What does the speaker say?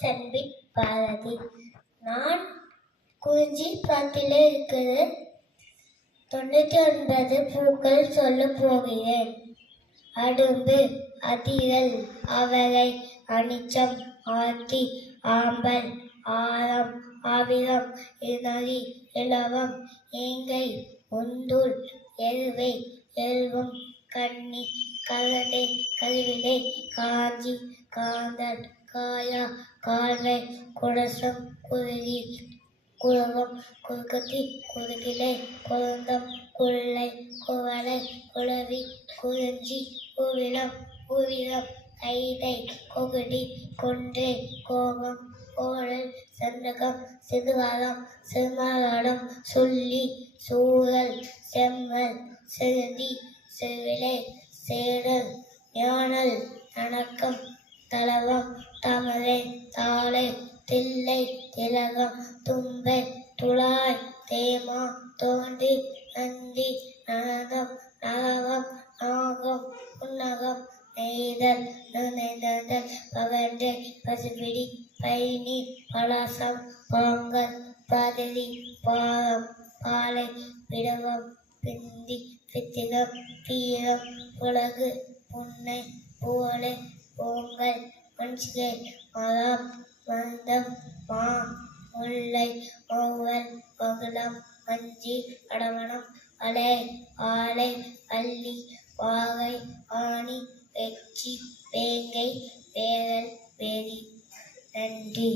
சன்பிட் பாரதி. நான் குறிஞ்சி பாட்டிலே இருக்கிற 99 பூக்கள் சொல்ல போகிறேன். அடும்பு, அதிரல், அவரை, அனிச்சம், ஆத்தி, ஆம்பல், ஆரம், ஆவிரம், இனரி, இலவம், ஏங்கை, உந்துள், எருவை, எல்வம், கன்னி, கரடை, கருவிலை, காஞ்சி, காந்தல், காயா, கால்வை, குடசம், குருதி, குரவம், குறுக்கத்தி, குறுகிலை, குருந்தம், குள்ளை, குவளை, குளவி, குறிஞ்சி, கூவிளம், கூவிளம், கைதை, கொகுடி, கொன்றை, கோபம், கோழல், செண்பகம், சிறுவாரம், சிறுமராடம், சொல்லி, சூழல், செம்மல், செருதி, செருவிலை, சேடல், ஞானல், நணக்கம், தளவம், தாமரை, தாளை, தில்லை, திலகம், தும்பை, துழாய், தேமா, தோண்டி, நந்தி, நனதம், நரவம், நாகம், புன்னகம், நெய்தல், நுழைதல், பகண்டை, பசுபிடி, பைனி, பலாசம், பாங்கல், பாதிரி, பாரம், பாலை, பிடவம், பிந்தி, பித்திகம், பீரம், உலகு, புன்னை, பூவலை, பூங்கல், மஞ்சிகை, மரம், மந்தம், மா, முல்லை, மௌவல், பகுளம், மஞ்சி, அடவனம், அலை, ஆலை, அல்லி, வாகை, ஆணி, வெச்சி, வேங்கை, வேரல், வேரி. நன்றி.